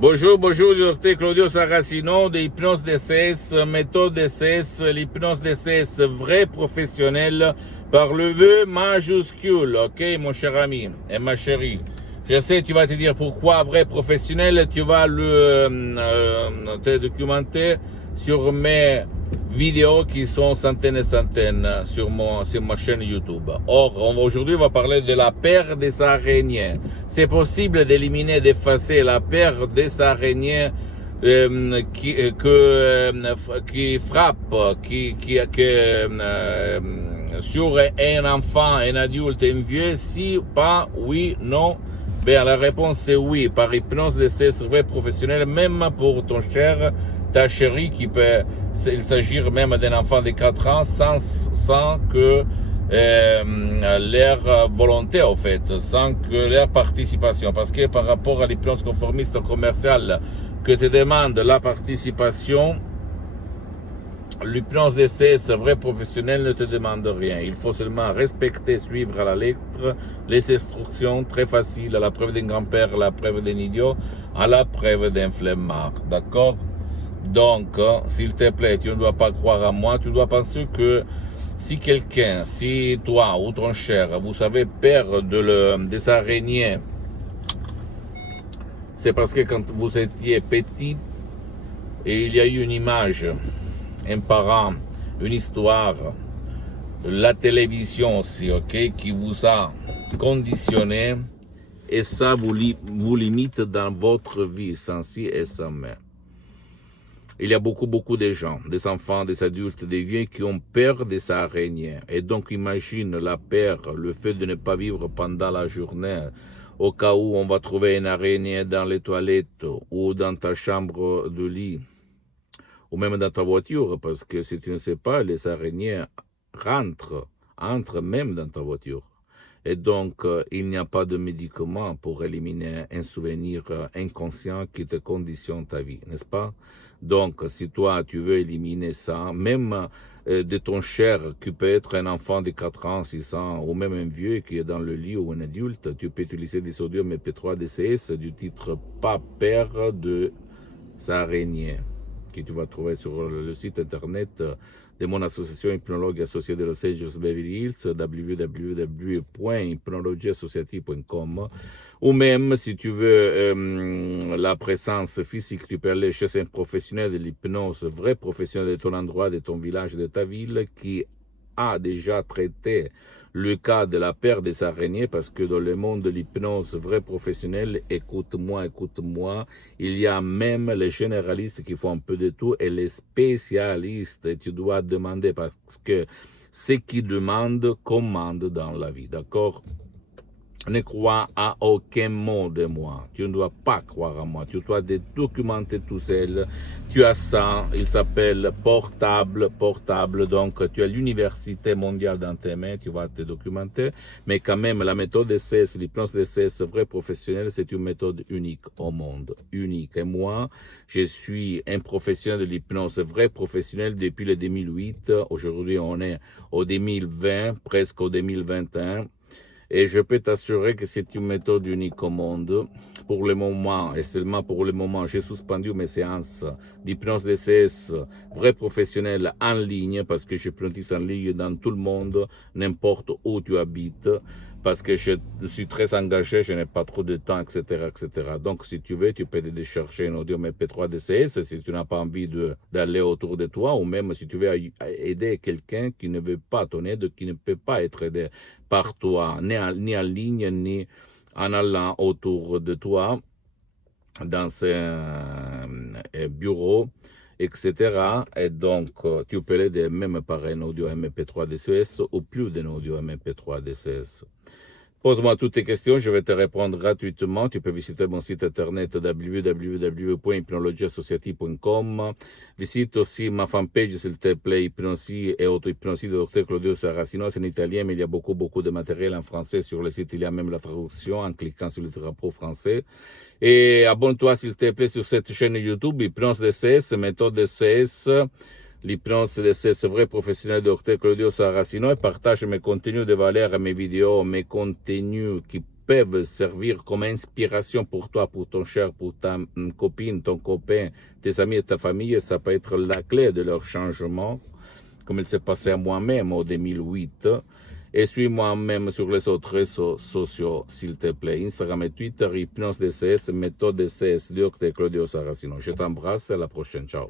Bonjour, bonjour, docteur Claudio Saracino de Hypnose DCS, méthode DCS, l'hypnose DCS vrai professionnel par le V majuscule, ok mon cher ami et ma chérie. Je sais, tu vas te dire pourquoi vrai professionnel, tu vas te documenter sur mes vidéos qui sont centaines et centaines sur ma chaîne YouTube. Or, aujourd'hui, on va parler de la paire des araignées. C'est possible d'éliminer, d'effacer la paire des araignées qui frappe, sur un enfant, un adulte, un vieux, si, pas, oui, non. Ben, la réponse c'est oui, par hypnose de ces cerveaux professionnels, même pour ton cher, ta chérie, qui peut, il s'agit même d'un enfant de 4 ans, sans que leur volonté, en fait, sans que leur participation. Parce que par rapport à l'hypnose conformiste commerciale que te demande la participation, l'hypnose DCS vrai professionnel ne te demande rien. Il faut seulement respecter, suivre à la lettre les instructions très faciles, à la preuve d'un grand-père, à la preuve d'un idiot, à la preuve d'un flemmard. D'accord? Donc, s'il te plaît, tu ne dois pas croire à moi, tu dois penser que si quelqu'un, si toi ou ton cher, vous savez perdre des araignées, c'est parce que quand vous étiez petit, et il y a eu une image, un parent, une histoire, la télévision aussi, ok, qui vous a conditionné, et ça vous limite dans votre vie, sans si et sans mais. Il y a beaucoup de gens, des enfants, des adultes, des vieux qui ont peur des araignées. Et donc imagine la peur, le fait de ne pas vivre pendant la journée, au cas où on va trouver une araignée dans les toilettes ou dans ta chambre de lit, ou même dans ta voiture, parce que si tu ne sais pas, les araignées entrent même dans ta voiture. Et donc, il n'y a pas de médicament pour éliminer un souvenir inconscient qui te conditionne ta vie, n'est-ce pas? Donc, si toi, tu veux éliminer ça, même de ton cher, qui peut être un enfant de 4 ans, 6 ans, ou même un vieux qui est dans le lit, ou un adulte, tu peux utiliser des audios MP3 DCS du titre « Pas peur de araignée » que tu vas trouver sur le site internet de mon association hypnologue associée de Los Angeles Beverly Hills, www.hypnologieassociative.com, ou même si tu veux la présence physique, tu peux aller chez un professionnel de l'hypnose, vrai professionnel de ton endroit, de ton village, de ta ville, qui a déjà traité le cas de la paire des araignées, parce que dans le monde de l'hypnose vrai professionnel, écoute-moi, il y a même les généralistes qui font un peu de tout et les spécialistes, et tu dois demander parce que ce qui demande commande dans la vie, d'accord? Ne crois à aucun mot de moi. Tu ne dois pas croire à moi. Tu dois te documenter tout seul. Tu as ça. Il s'appelle portable. Donc, tu as l'université mondiale dans tes mains. Tu vas te documenter. Mais quand même, la méthode DCS, l'hypnose DCS vrai professionnel, c'est une méthode unique au monde. Unique. Et moi, je suis un professionnel de l'hypnose vrai professionnel depuis le 2008. Aujourd'hui, on est au 2020, presque au 2021. Et je peux t'assurer que c'est une méthode unique au monde. Pour le moment, et seulement pour le moment, j'ai suspendu mes séances d'hypnose DCS vrai professionnel en ligne, parce que je hypnotise en ligne dans tout le monde, n'importe où tu habites, parce que je suis très engagé, je n'ai pas trop de temps, etc. Donc, si tu veux, tu peux décharger un audio MP3 DCS si tu n'as pas envie d'aller autour de toi, ou même si tu veux aider quelqu'un qui ne veut pas ton aide, qui ne peut pas être aidé par toi, ni en ligne, ni en allant autour de toi, dans un bureau, etc. Et donc, tu peux l'aider même par un audio MP3 DCS ou plus d'un audio MP3 DCS. Pose-moi toutes tes questions, je vais te répondre gratuitement. Tu peux visiter mon site internet www.hypnologieassociative.com. Visite aussi ma fanpage, s'il te plaît, Hypnosie et auto-hypnosie de Dr. Claudio Saracino. C'est en italien, mais il y a beaucoup de matériel en français sur le site. Il y a même la traduction en cliquant sur le drapeau français. Et abonne-toi, s'il te plaît, sur cette chaîne YouTube, Hypnose DCS, méthode DCS. L'hypnose DCS vrai professionnel de Dr. Claudio Saracino, et partage mes contenus de valeur, mes vidéos, mes contenus qui peuvent servir comme inspiration pour toi, pour ton cher, pour ta copine, ton copain, tes amis et ta famille, ça peut être la clé de leur changement, comme il s'est passé à moi-même en 2008. Et suis-moi même sur les autres réseaux sociaux, s'il te plaît. Instagram et Twitter, Hypnose DCS, Méthode DCS, Docteur Claudio Saracino. Je t'embrasse, à la prochaine. Ciao.